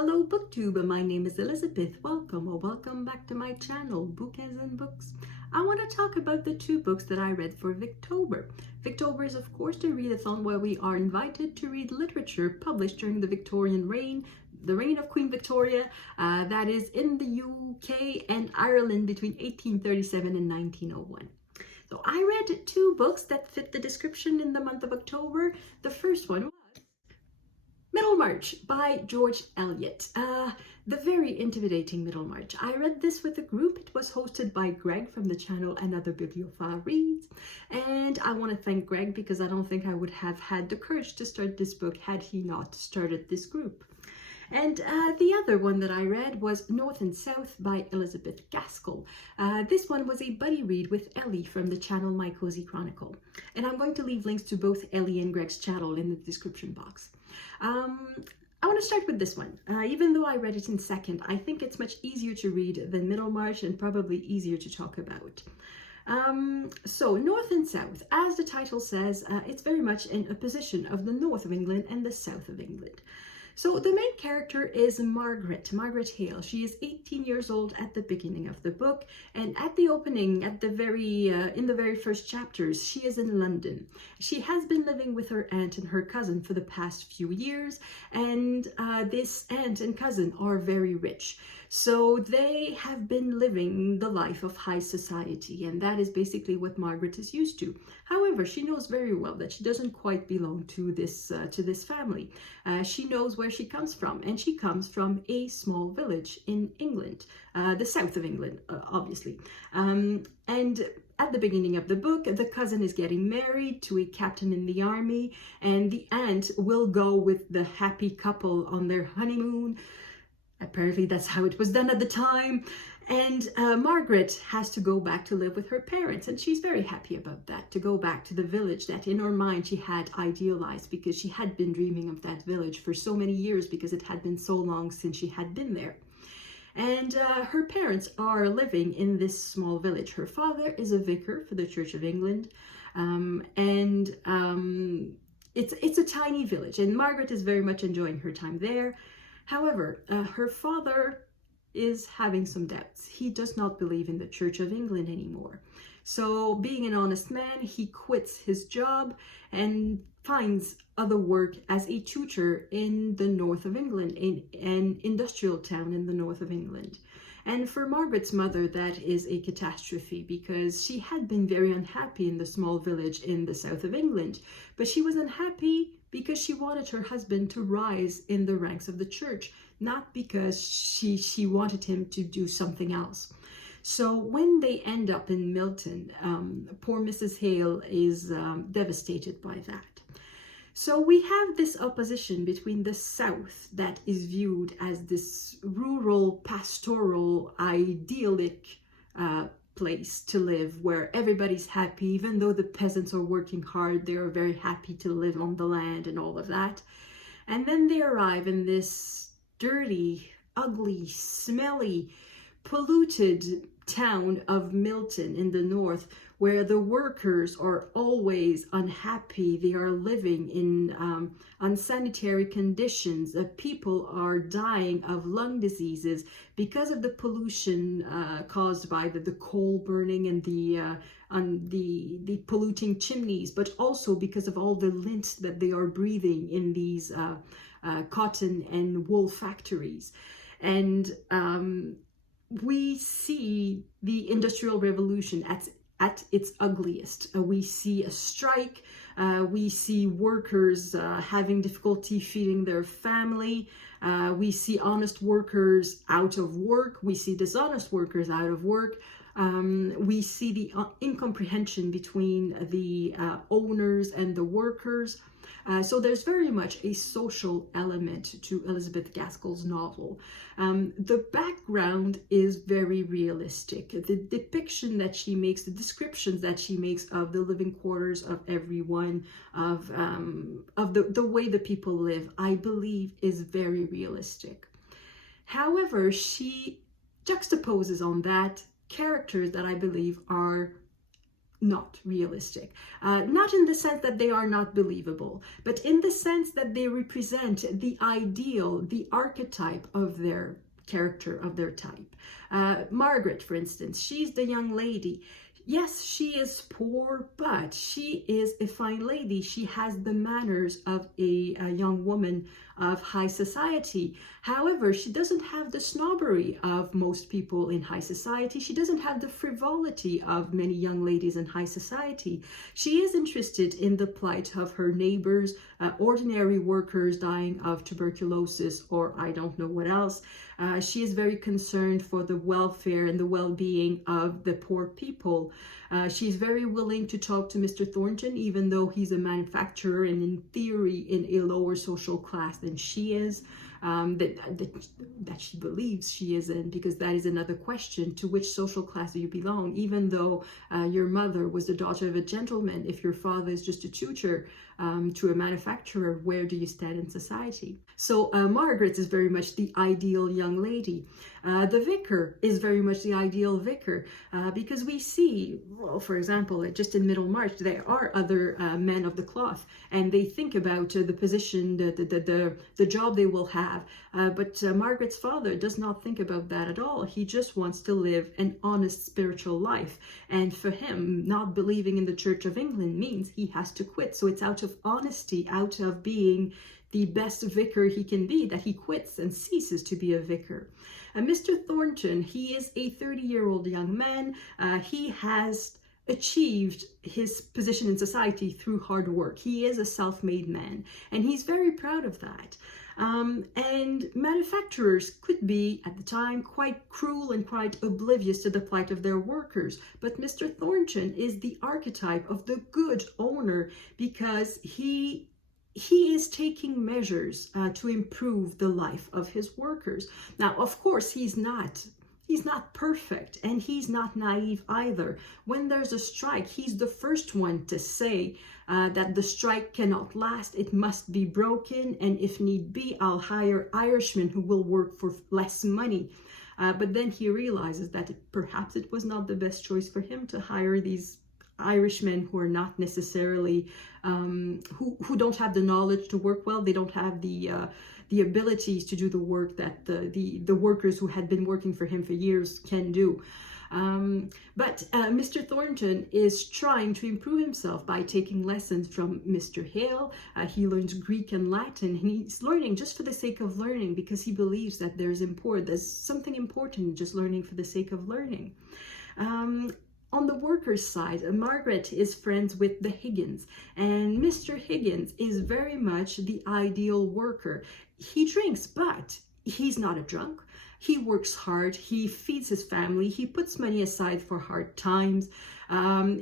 Hello Booktube, my name is Elizabeth. Welcome or welcome back to my channel, Book as in Books. I want to talk about the two books that I read for Victober. Victober is of course the readathon where we are invited to read literature published during the Victorian reign, the reign of Queen Victoria, that is in the UK and Ireland between 1837 and 1901. So I read two books that fit the description in the month of October. The first one was Middlemarch by George Eliot. The very intimidating Middlemarch. I read this with a group. It was hosted by Greg from the channel Another Bibliophile Reads. And I want to thank Greg because I don't think I would have had the courage to start this book had he not started this group. And the other one that I read was North and South by Elizabeth Gaskell. This one was a buddy read with Elli from the channel My Cozy Chronicle. And I'm going to leave links to both Elli and Greg's channel in the description box. I want to start with this one. Even though I read it in second, I think it's much easier to read than Middlemarch and probably easier to talk about. So North and South, as the title says, it's very much in a position of the north of England and the south of England. So the main character is Margaret Hale. She is 18 years old at the beginning of the book, and at the opening, in the very first chapters, she is in London. She has been living with her aunt and her cousin for the past few years, and this aunt and cousin are very rich. So they have been living the life of high society, and that is basically what Margaret is used to. However, she knows very well that she doesn't quite belong to this family. She knows where she comes from, and she comes from a small village in England, the south of England, obviously. And at the beginning of the book, the cousin is getting married to a captain in the army, and the aunt will go with the happy couple on their honeymoon. Apparently that's how it was done at the time. And Margaret has to go back to live with her parents, and she's very happy about that, to go back to the village that in her mind she had idealized, because she had been dreaming of that village for so many years because it had been so long since she had been there. And her parents are living in this small village. Her father is a vicar for the Church of England, it's a tiny village, and Margaret is very much enjoying her time there. However, her father is having some doubts. He does not believe in the Church of England anymore. So being an honest man, he quits his job and finds other work as a tutor in the north of England, in an industrial town in the north of England. And for Margaret's mother, that is a catastrophe, because she had been very unhappy in the small village in the south of England. But she was unhappy because she wanted her husband to rise in the ranks of the church, not because she wanted him to do something else. So when they end up in Milton, poor Mrs. Hale is devastated by that. So we have this opposition between the South, that is viewed as this rural, pastoral, idyllic place to live, where everybody's happy. Even though the peasants are working hard, they are very happy to live on the land and all of that. And then they arrive in this dirty, ugly, smelly, polluted town of Milton in the north, where the workers are always unhappy. They are living in unsanitary conditions. People are dying of lung diseases because of the pollution caused by the coal burning and the polluting chimneys, but also because of all the lint that they are breathing in these cotton and wool factories. And we see the Industrial Revolution at its ugliest. We see a strike. We see workers having difficulty feeding their family. We see honest workers out of work. We see dishonest workers out of work. We see the incomprehension between the owners and the workers. So there's very much a social element to Elizabeth Gaskell's novel. The background is very realistic. The depiction that she makes, the descriptions that she makes of the living quarters of everyone, of the way the people live, I believe is very realistic. However, she juxtaposes on that characters that I believe are not realistic. Not in the sense that they are not believable, but in the sense that they represent the ideal, the archetype of their character, of their type. Margaret, for instance, she's the young lady. Yes, she is poor, but she is a fine lady. She has the manners of a young woman of high society. However, she doesn't have the snobbery of most people in high society. She doesn't have the frivolity of many young ladies in high society. She is interested in the plight of her neighbors, ordinary workers dying of tuberculosis or I don't know what else. She is very concerned for the welfare and the well-being of the poor people. She's very willing to talk to Mr. Thornton, even though he's a manufacturer and in theory in a lower social class than she is. That she believes she is in, because that is another question: to which social class do you belong? Even though your mother was the daughter of a gentleman, if your father is just a tutor to a manufacturer, where do you stand in society? So Margaret is very much the ideal young lady. The vicar is very much the ideal vicar, because we see, well, for example, just in Middlemarch, there are other men of the cloth, and they think about the position, the job they will have. But Margaret's father does not think about that at all. He just wants to live an honest spiritual life. And for him, not believing in the Church of England means he has to quit. So it's out of honesty, out of being the best vicar he can be, that he quits and ceases to be a vicar. Mr. Thornton, he is a 30-year-old young man. He has achieved his position in society through hard work. He is a self-made man, and he's very proud of that. And manufacturers could be, at the time, quite cruel and quite oblivious to the plight of their workers. But Mr. Thornton is the archetype of the good owner, because he is taking measures to improve the life of his workers. Now, of course, he's not perfect, and he's not naive either. When there's a strike, he's the first one to say that the strike cannot last, it must be broken, and if need be, I'll hire Irishmen who will work for less money. But then he realizes that perhaps it was not the best choice for him to hire these Irishmen who are not necessarily, who don't have the knowledge to work well. They don't have the abilities to do the work that the workers who had been working for him for years can do. But Mr. Thornton is trying to improve himself by taking lessons from Mr. Hale. He learns Greek and Latin, and he's learning just for the sake of learning, because he believes that there's something important in just learning for the sake of learning. On the workers' side, Margaret is friends with the Higgins, and Mr. Higgins is very much the ideal worker. He drinks, but he's not a drunk. He works hard, he feeds his family, he puts money aside for hard times.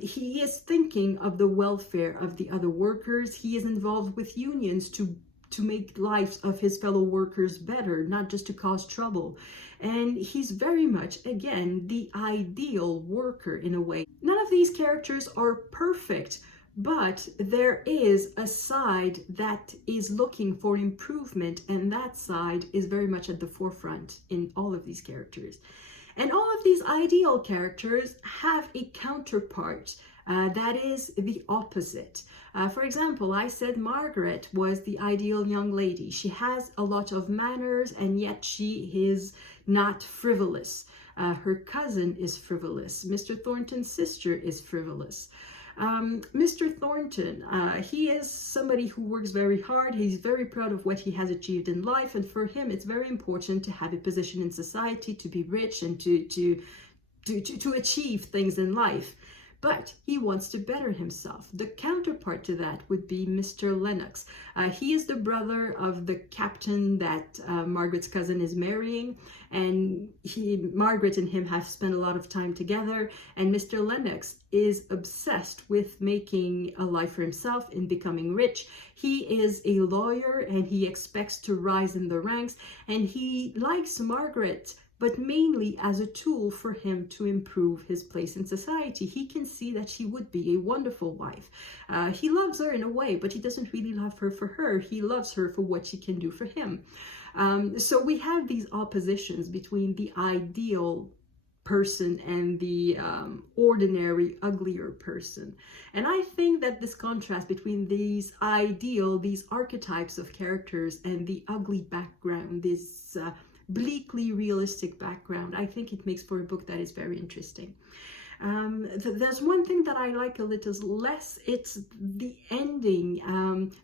He is thinking of the welfare of the other workers. He is involved with unions to make lives of his fellow workers better, not just to cause trouble. And he's very much, again, the ideal worker in a way. None of these characters are perfect, but there is a side that is looking for improvement, and that side is very much at the forefront in all of these characters. And all of these ideal characters have a counterpart that is the opposite. For example, I said Margaret was the ideal young lady. She has a lot of manners, and yet she is not frivolous. Her cousin is frivolous. Mr. Thornton's sister is frivolous. Mr. Thornton, he is somebody who works very hard. He's very proud of what he has achieved in life, and for him it's very important to have a position in society, to be rich, and to achieve things in life. But he wants to better himself. The counterpart to that would be Mr. Lennox. He is the brother of the captain that Margaret's cousin is marrying, and Margaret and him have spent a lot of time together, and Mr. Lennox is obsessed with making a life for himself and becoming rich. He is a lawyer, and he expects to rise in the ranks, and he likes Margaret, but mainly as a tool for him to improve his place in society. He can see that she would be a wonderful wife. He loves her in a way, but he doesn't really love her for her. He loves her for what she can do for him. So we have these oppositions between the ideal person and the ordinary, uglier person. And I think that this contrast between these archetypes of characters and the ugly background, this bleakly realistic background, I think it makes for a book that is very interesting. There's one thing that I like a little less. It's the ending.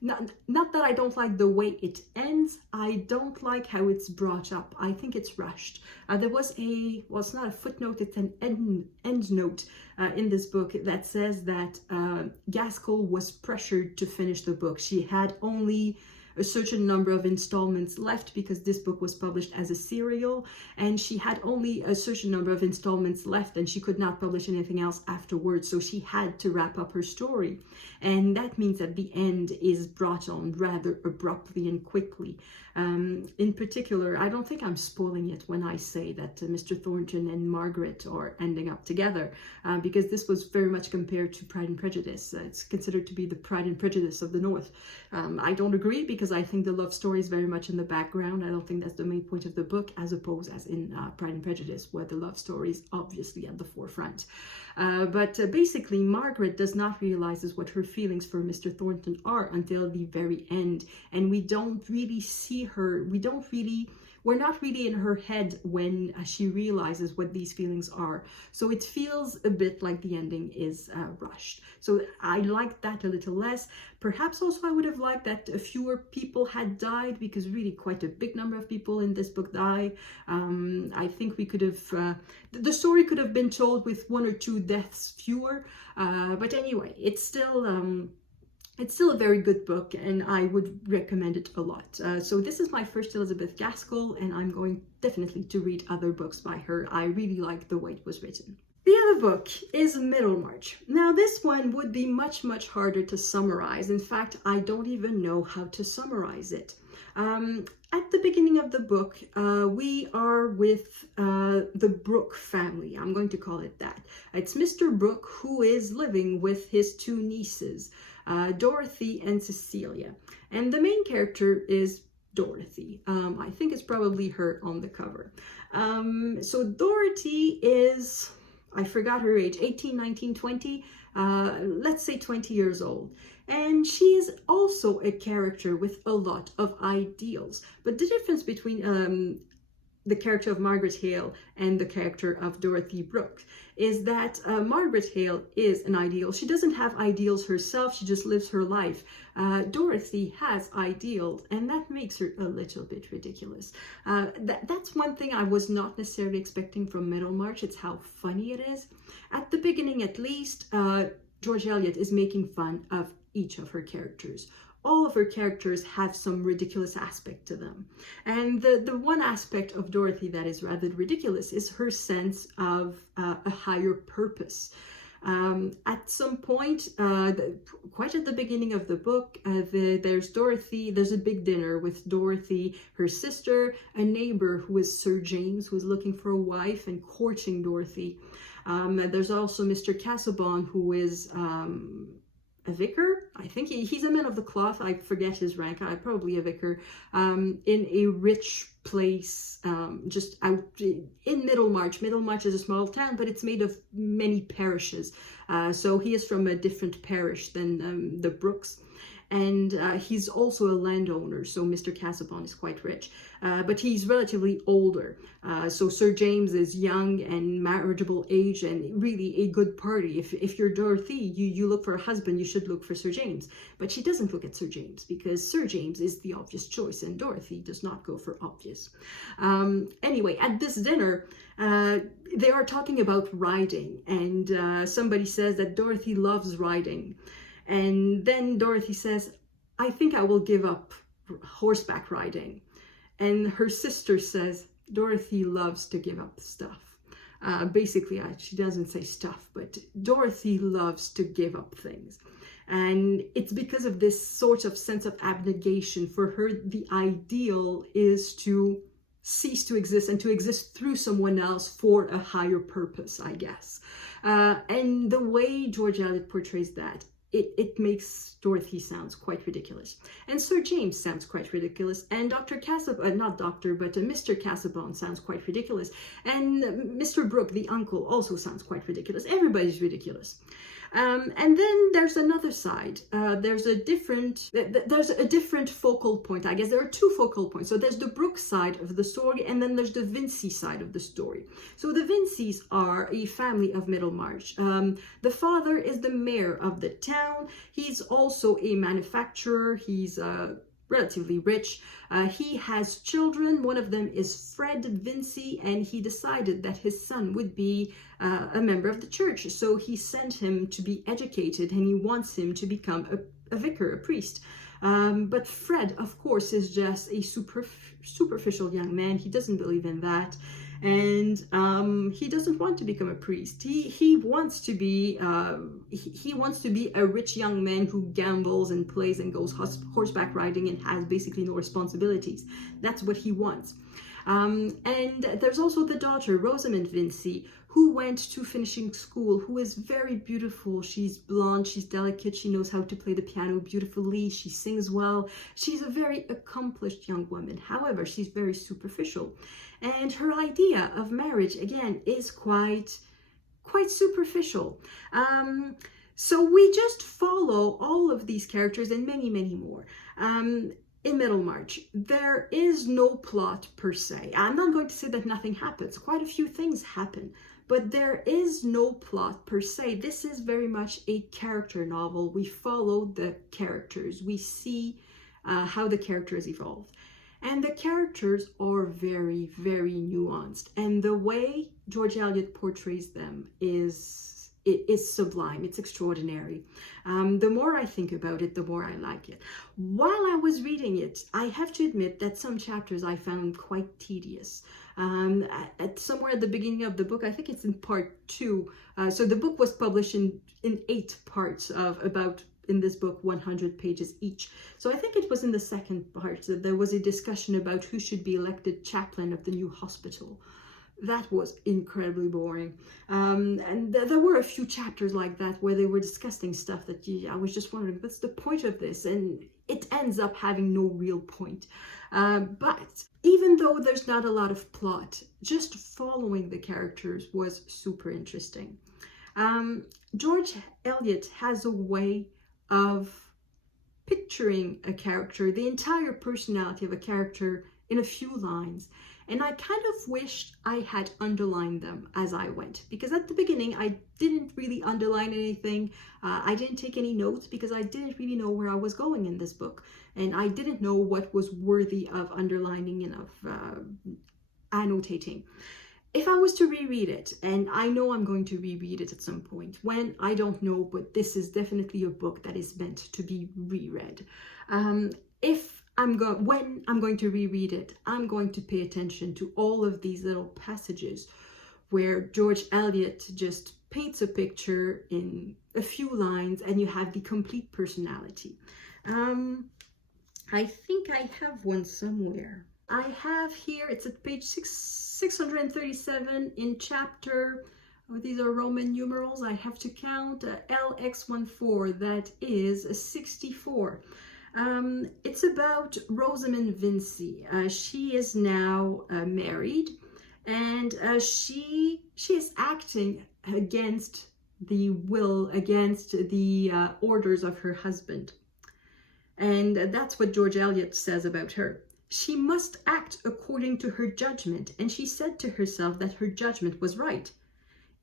Not that I don't like the way it ends. I don't like how it's brought up. I think it's rushed. There was it's not a footnote, it's an end note in this book that says that Gaskell was pressured to finish the book. She had only a certain number of installments left because this book was published as a serial, and she had only a certain number of installments left and she could not publish anything else afterwards, so she had to wrap up her story. And that means that the end is brought on rather abruptly and quickly. In particular, I don't think I'm spoiling it when I say that Mr. Thornton and Margaret are ending up together, because this was very much compared to Pride and Prejudice. It's considered to be the Pride and Prejudice of the North. I don't agree, because I think the love story is very much in the background. I don't think that's the main point of the book, as opposed as in Pride and Prejudice, where the love story is obviously at the forefront. But basically, Margaret does not realize what her feelings for Mr. Thornton are until the very end, and we don't really see her. We're not really in her head when she realizes what these feelings are. So it feels a bit like the ending is rushed. So I like that a little less. Perhaps also I would have liked that fewer people had died, because really quite a big number of people in this book die. I think we could have, the story could have been told with 1 or 2 deaths fewer. But anyway, it's still a very good book, and I would recommend it a lot. So this is my first Elizabeth Gaskell, and I'm going definitely to read other books by her. I really like the way it was written. The other book is Middlemarch. Now this one would be much, much harder to summarize. In fact, I don't even know how to summarize it. At the beginning of the book, we are with the Brooke family. I'm going to call it that. It's Mr. Brooke, who is living with his 2 nieces, Dorothy and Cecilia. And the main character is Dorothy. I think it's probably her on the cover. So Dorothy is, I forgot her age, 18, 19, 20, let's say 20 years old. And she is also a character with a lot of ideals. But the difference between the character of Margaret Hale and the character of Dorothy Brooke is that Margaret Hale is an ideal. She doesn't have ideals herself, she just lives her life. Dorothy has ideals, and that makes her a little bit ridiculous. That's one thing I was not necessarily expecting from Middlemarch. It's how funny it is. At the beginning, at least, George Eliot is making fun of each of her characters. All of her characters have some ridiculous aspect to them. And the one aspect of Dorothy that is rather ridiculous is her sense of a higher purpose. At some point, quite at the beginning of the book, there's Dorothy, there's a big dinner with Dorothy, her sister, a neighbor who is Sir James, who is looking for a wife and courting Dorothy. There's also Mr. Casaubon, who is a vicar. I think he's a man of the cloth. I forget his rank. Probably a vicar in a rich place just out in Middlemarch. Middlemarch is a small town, but it's made of many parishes. So he is from a different parish than the Brookes. And he's also a landowner, so Mr. Casaubon is quite rich. But he's relatively older. So Sir James is young and marriageable age and really a good party. If you're Dorothy, you look for a husband, you should look for Sir James. But she doesn't look at Sir James because Sir James is the obvious choice and Dorothy does not go for obvious. Anyway, at this dinner, they are talking about riding, and somebody says that Dorothy loves riding. And then Dorothy says, I think I will give up horseback riding. And her sister says, Dorothy loves to give up stuff. Basically, she doesn't say stuff, but Dorothy loves to give up things. And it's because of this sort of sense of abnegation. For her, the ideal is to cease to exist and to exist through someone else for a higher purpose, I guess. And the way George Eliot portrays that it makes Dorothy sounds quite ridiculous. And Sir James sounds quite ridiculous. And Dr. Cassabone, not doctor, but Mr. Cassabone sounds quite ridiculous. And Mr. Brooke, the uncle, also sounds quite ridiculous. Everybody's ridiculous. And then there's another side. There's a different focal point. I guess there are two focal points. So there's the Brooke side of the story, and then there's the Vincey side of the story. So the Vinceys are a family of Middlemarch. The father is the mayor of the town. He's also a manufacturer. He's relatively rich. He has children. One of them is Fred Vincey, and he decided that his son would be a member of the church. So he sent him to be educated, and he wants him to become a vicar, a priest. But Fred, of course, is just a superficial young man. He doesn't believe in that. And he doesn't want to become a priest. He wants to be a rich young man who gambles and plays and goes horseback riding and has basically no responsibilities. That's what he wants. And there's also the daughter, Rosamond Vincey, who went to finishing school, who is very beautiful. She's blonde, she's delicate, she knows how to play the piano beautifully, she sings well. She's a very accomplished young woman. However, she's very superficial. And her idea of marriage, again, is quite superficial. So we just follow all of these characters and many, many more. In Middlemarch, there is no plot per se. I'm not going to say that nothing happens. Quite a few things happen, but there is no plot per se. This is very much a character novel. We follow the characters. We see how the characters evolve. And the characters are very, very nuanced. And the way George Eliot portrays them is sublime. It's extraordinary. The more I think about it, the more I like it. While I was reading it, I have to admit that some chapters I found quite tedious. Somewhere at the beginning of the book, I think it's in part 2. So the book was published in 8 parts of about, in this book, 100 pages each. So I think it was in the second part that there was a discussion about who should be elected chaplain of the new hospital. That was incredibly boring. And there were a few chapters like that where they were discussing stuff that I was just wondering, what's the point of this? And it ends up having no real point. But even though there's not a lot of plot, just following the characters was super interesting. George Eliot has a way of picturing a character, the entire personality of a character, in a few lines. And I kind of wished I had underlined them as I went, because at the beginning I didn't really underline anything. I didn't take any notes because I didn't really know where I was going in this book, and I didn't know what was worthy of underlining and of annotating. If I was to reread it, and I know I'm going to reread it at some point, when, I don't know, but this is definitely a book that is meant to be reread. When I'm going to reread it, I'm going to pay attention to all of these little passages where George Eliot just paints a picture in a few lines and you have the complete personality. I think I have one somewhere. I have here, it's at page 637 in chapter, these are Roman numerals, I have to count, LX14, that is 64. It's about Rosamond Vincey. She is now married, and she is acting against the will, against the orders of her husband. And that's what George Eliot says about her. She must act according to her judgment, and she said to herself that her judgment was right.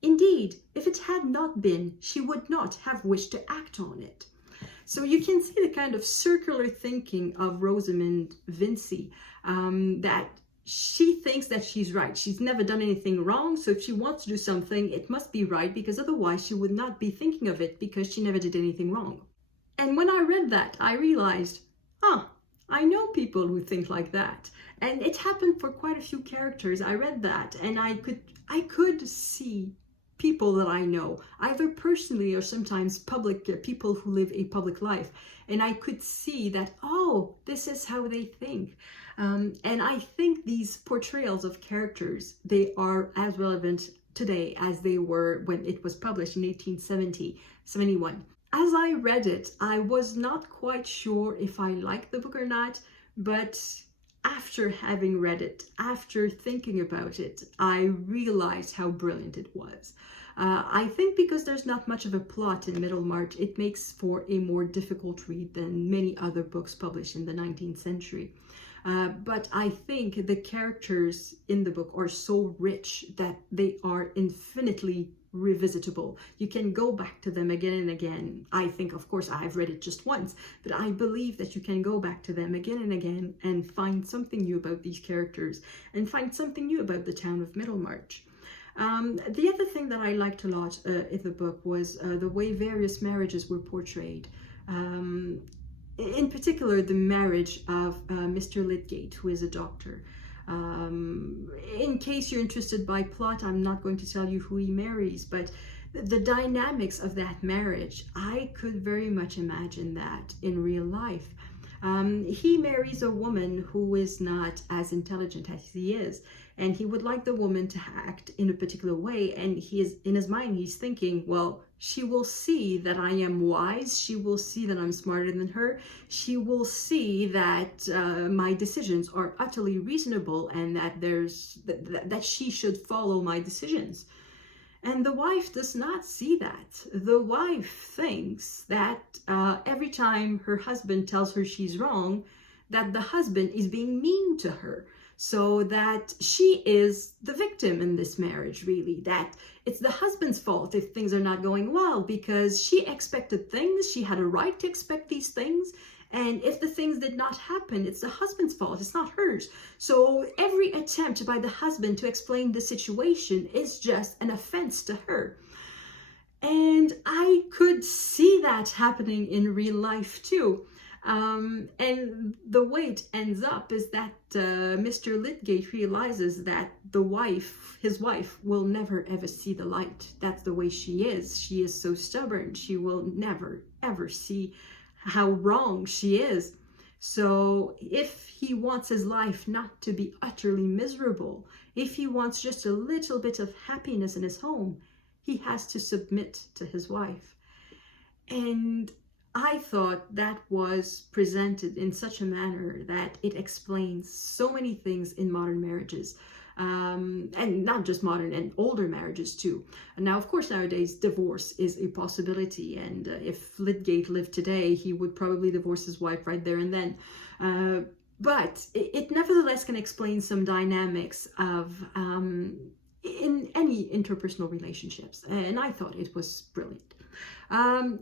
Indeed, if it had not been, she would not have wished to act on it. So you can see the kind of circular thinking of Rosamond Vincey, that she thinks that she's right. She's never done anything wrong, so if she wants to do something, it must be right, because otherwise she would not be thinking of it, because she never did anything wrong. And when I read that, I realized, I know people who think like that. And it happened for quite a few characters. I read that, and I could see people that I know, either personally or sometimes public people who live a public life. And I could see that, oh, this is how they think. And I think these portrayals of characters, they are as relevant today as they were when it was published in 1871. as I read it, I was not quite sure if I liked the book or not, but after having read it, after thinking about it, I realized how brilliant it was. I think because there's not much of a plot in Middlemarch, it makes for a more difficult read than many other books published in the 19th century. But I think the characters in the book are so rich that they are infinitely revisitable. You can go back to them again and again. I think, of course, I've read it just once, but I believe that you can go back to them again and again and find something new about these characters and find something new about the town of Middlemarch. The other thing that I liked a lot in the book was the way various marriages were portrayed. In particular, the marriage of Mr. Lydgate, who is a doctor. In case you're interested by plot, I'm not going to tell you who he marries, but the dynamics of that marriage, I could very much imagine that in real life. He marries a woman who is not as intelligent as he is, and he would like the woman to act in a particular way, and he is, in his mind, he's thinking, well, she will see that I am wise, she will see that I'm smarter than her, she will see that my decisions are utterly reasonable and that that she should follow my decisions. And the wife does not see that. The wife thinks that every time her husband tells her she's wrong, that the husband is being mean to her. So that she is the victim in this marriage, really. That it's the husband's fault if things are not going well, because she expected things, she had a right to expect these things. And if the things did not happen, it's the husband's fault, it's not hers. So every attempt by the husband to explain the situation is just an offense to her. And I could see that happening in real life too. And the way it ends up is that Mr. Lydgate realizes that his wife, will never ever see the light. That's the way she is. She is so stubborn. She will never ever see how wrong she is. So if he wants his life not to be utterly miserable, if he wants just a little bit of happiness in his home, he has to submit to his wife. And I thought that was presented in such a manner that it explains so many things in modern marriages. And not just modern, and older marriages too. Now, of course, nowadays divorce is a possibility, and if Lydgate lived today, he would probably divorce his wife right there and then. But it nevertheless can explain some dynamics of in any interpersonal relationships, and I thought it was brilliant.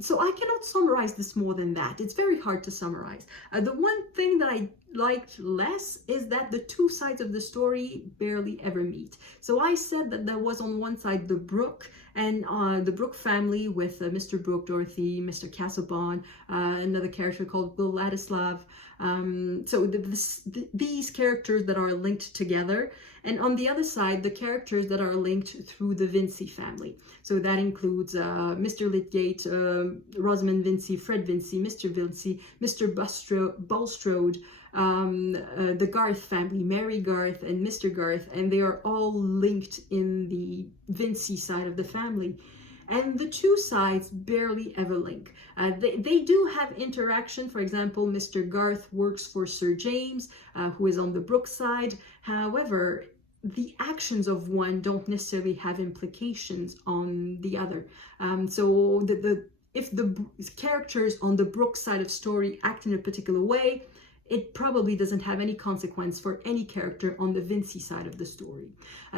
So I cannot summarize this more than that. It's very hard to summarize. The one thing that I liked less is that the two sides of the story barely ever meet. So I said that there was on one side the Brooke and the Brooke family with Mr. Brooke, Dorothy, Mr. Casaubon, another character called Will Ladislav. So these characters that are linked together, and on the other side, the characters that are linked through the Vincy family. So that includes Mr. Lydgate, Rosamond Vincy, Fred Vincy, Mr. Vincy, Mr. Bulstrode, the Garth family, Mary Garth and Mr. Garth, and they are all linked in the Vincy side of the family. And the two sides barely ever link. They do have interaction. For example, Mr. Garth works for Sir James, who is on the Brooke side. However, the actions of one don't necessarily have implications on the other. So if the characters on the Brooke side of story act in a particular way, it probably doesn't have any consequence for any character on the Vincy side of the story.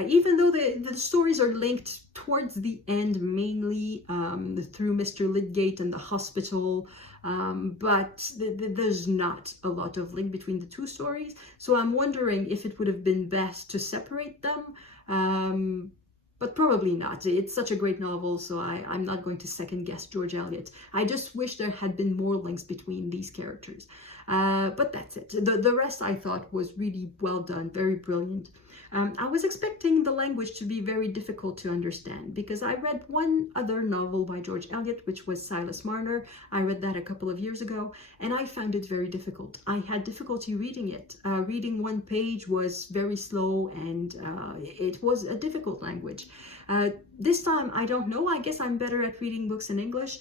Even though the stories are linked towards the end, mainly through Mr. Lydgate and the hospital, but there's not a lot of link between the two stories. So I'm wondering if it would have been best to separate them. But probably not. It's such a great novel, so I'm not going to second guess George Eliot. I just wish there had been more links between these characters. But that's it. The rest I thought was really well done, very brilliant. I was expecting the language to be very difficult to understand because I read one other novel by George Eliot, which was Silas Marner. I read that a couple of years ago, and I found it very difficult. I had difficulty reading it. Reading one page was very slow, and it was a difficult language. This time, I don't know. I guess I'm better at reading books in English.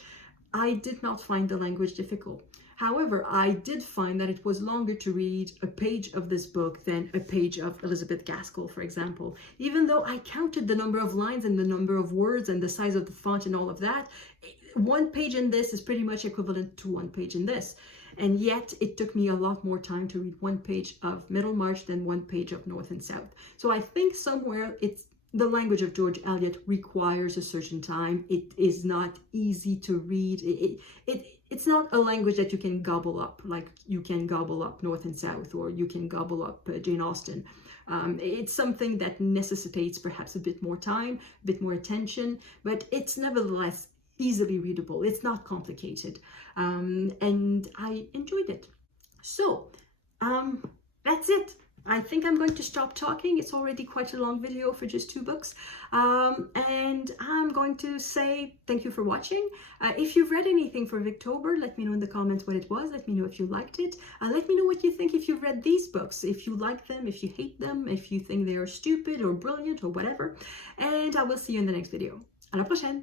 I did not find the language difficult. However, I did find that it was longer to read a page of this book than a page of Elizabeth Gaskell, for example. Even though I counted the number of lines and the number of words and the size of the font and all of that, one page in this is pretty much equivalent to one page in this. And yet it took me a lot more time to read one page of Middlemarch than one page of North and South. So I think somewhere the language of George Eliot requires a certain time. It is not easy to read. It's not a language that you can gobble up, like you can gobble up North and South, or you can gobble up Jane Austen. It's something that necessitates perhaps a bit more time, a bit more attention, but it's nevertheless easily readable. It's not complicated. And I enjoyed it. So that's it. I think I'm going to stop talking. It's already quite a long video for just 2 books. And I'm going to say thank you for watching. If you've read anything for Victober, let me know in the comments what it was. Let me know if you liked it. Let me know what you think if you've read these books, if you like them, if you hate them, if you think they are stupid or brilliant or whatever. And I will see you in the next video. À la prochaine!